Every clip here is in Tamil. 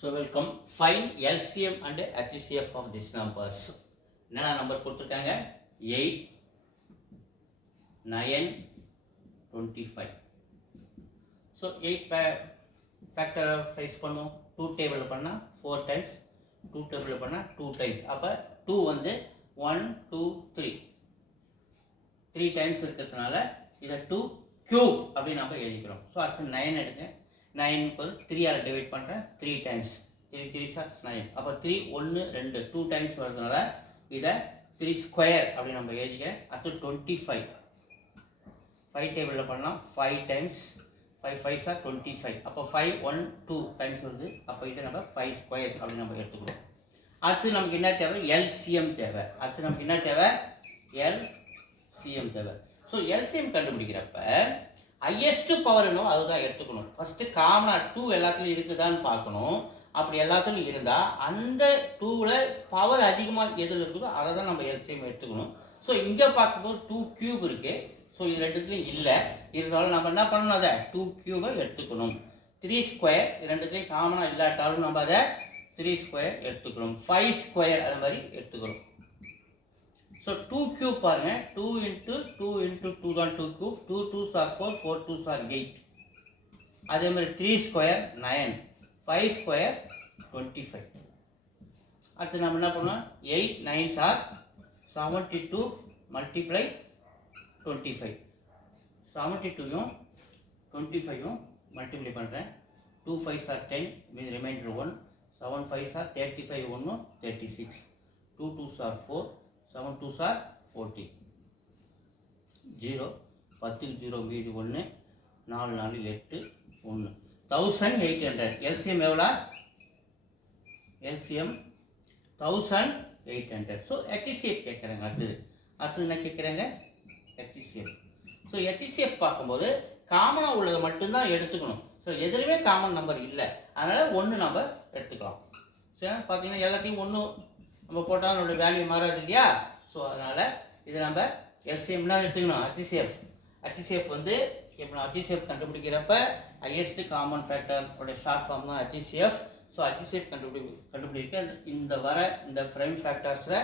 So welcome. Find LCM and HCF of these numbers. என்னென்ன நம்பர் கொடுத்துருக்காங்க? 8, 9, 25. So 8 ஃபேக்டரைஸ் பண்ணும். 2 டேபிள் பண்ணால் 4 டைம்ஸ், 2 டேபிள் பண்ணால் 2 டைம்ஸ். அப்போ 2 வந்து 1, 2, 3 3 டைம்ஸ் இருக்கிறதுனால இதை 2 கியூப் அப்படின்னு நம்ம எழுதிக்கிறோம். ஸோ அடுத்து 9 எடுங்க. 9 3 டிவைட் பண்ணுறேன், 3 டைம்ஸ், 3 3 சார் 9. அப்போ 3 1 2 2 டைம்ஸ் வரதுனால இதை 3 ஸ்கொயர் அப்படின்னு நம்ம எழுதிக்கிறேன். அடுத்து 25 5 டேபிளில் பண்ணலாம் 5 டைம்ஸ், 5 5 சார் 25. அப்போ 5 1 2 டைம்ஸ் வருது. அப்போ இதை நம்ம 5 ஸ்கொயர் அப்படின்னு நம்ம எடுத்துக்கிறோம். அடுத்து நமக்கு என்ன தேவை? எல்சிஎம் தேவை. அடுத்து நமக்கு என்ன தேவை? எல்சிஎம் தேவை. ஸோ எல்சிஎம் கண்டுபிடிக்கிறப்ப ஹையஸ்ட் பவர் என்னவோ அதுதான் எடுத்துக்கணும். ஃபஸ்ட்டு காமனாக 2 எல்லாத்துலையும் இருக்குதான்னு பார்க்கணும். அப்படி எல்லாத்துலையும் இருந்தால் அந்த 2ல் பவர் அதிகமாக எதில் இருக்குதோ அதை தான் நம்ம எல்சிஎம் எடுத்துக்கணும். ஸோ இங்கே பார்க்கும்போது 2 கியூப் இருக்குது. ஸோ இது ரெண்டுத்துலையும் இல்லை. இருந்தாலும் நம்ம என்ன பண்ணணும்? அதை 2 கியூபை எடுத்துக்கணும். 3 ஸ்கொயர் ரெண்டுத்துலையும் காமனாக இல்லாட்டாலும் நம்ம அதை 3 ஸ்கொயர் எடுத்துக்கணும். 5 ஸ்கொயர் அது மாதிரி எடுத்துக்கணும். ஸோ 2 கியூப் பாருங்கள், 2 இன்ட்டு 2 இன்ட்டு 2 தான் 2 cube. 2 2s are 4, 4 2s are 8. அதே மாதிரி 3 ஸ்கொயர் 9, 5 ஸ்கொயர் 25. அடுத்து நம்ம என்ன பண்ணோம்? 8 9s are 72 மல்டிப்ளை 25. 72யும் 25யும் மல்டிப்ளை பண்ணுறேன். 2 5s are 10, மீது reminder 1. 7 5s are 35, 1 36. 2 2s are 4, 7 2s are 40. 0 10 0 மீது 1, 4 4 8 1. 1800. எல்சிஎம் எவ்வளோ? எல்சிஎம் 1800. ஸோ ஹெச்சிசிஎஃப் கேட்குறாங்க. அடுத்தது என்ன கேட்குறாங்க? ஹெச்சிசிஎஃப். ஸோ ஹெச்சிசிஎஃப் பார்க்கும்போது காமனாக உள்ளதை மட்டும்தான் எடுத்துக்கணும். ஸோ எதுலையுமே காமன் நம்பர் இல்லை, அதனால் 1 நம்ம எடுத்துக்கலாம். சரி, பார்த்தீங்கன்னா எல்லாத்தையும் 1 நம்ம போட்டால் அதோட வேல்யூ மாறாது இல்லையா? ஸோ அதனால் இதை நம்ம எல்சிஎம்னா எடுத்துக்கணும். ஹெச்சிசிஎஃப் வந்து இப்போ ஹெச்சிசிஎஃப் கண்டுபிடிக்கிறப்ப ஹையஸ்ட் காமன் ஃபேக்டரோட ஷார்ட் ஃபார்ம் தான் ஹெச்சிசிஎஃப். ஸோ ஹெச்சிசிஎஃப் கண்டுபிடிக்க இந்த ப்ரைம் ஃபேக்டர்ஸில்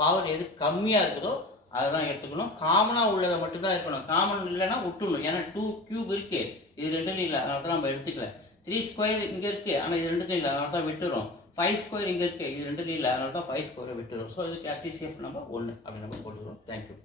பவர் எது கம்மியாக இருக்குதோ அதை தான் எடுத்துக்கணும். காமனாக உள்ளதை மட்டும்தான் இருக்கணும். காமன் இல்லைன்னா விட்டுணும். ஏன்னா 2 கியூப் இருக்குது, இது ரெண்டுலையும் இல்லை, அதனால தான் நம்ம எடுத்துக்கல. 3 ஸ்கொயர் இங்கே இருக்குது, ஆனால் இது ரெண்டுலையும் இல்லை, அதனால தான் விட்டுரும். 5 ஸ்கொயர் இங்கே இருக்குது, இது ரெண்டுலையும் இல்லை, அதனால தான் 5 ஸ்கொயரை விட்டுரும். ஸோ இதுக்கு ஹெச்சிசிஎஃப் நம்ம 1 அப்படி நம்ம போட்டுக்கிறோம். தேங்க்யூ.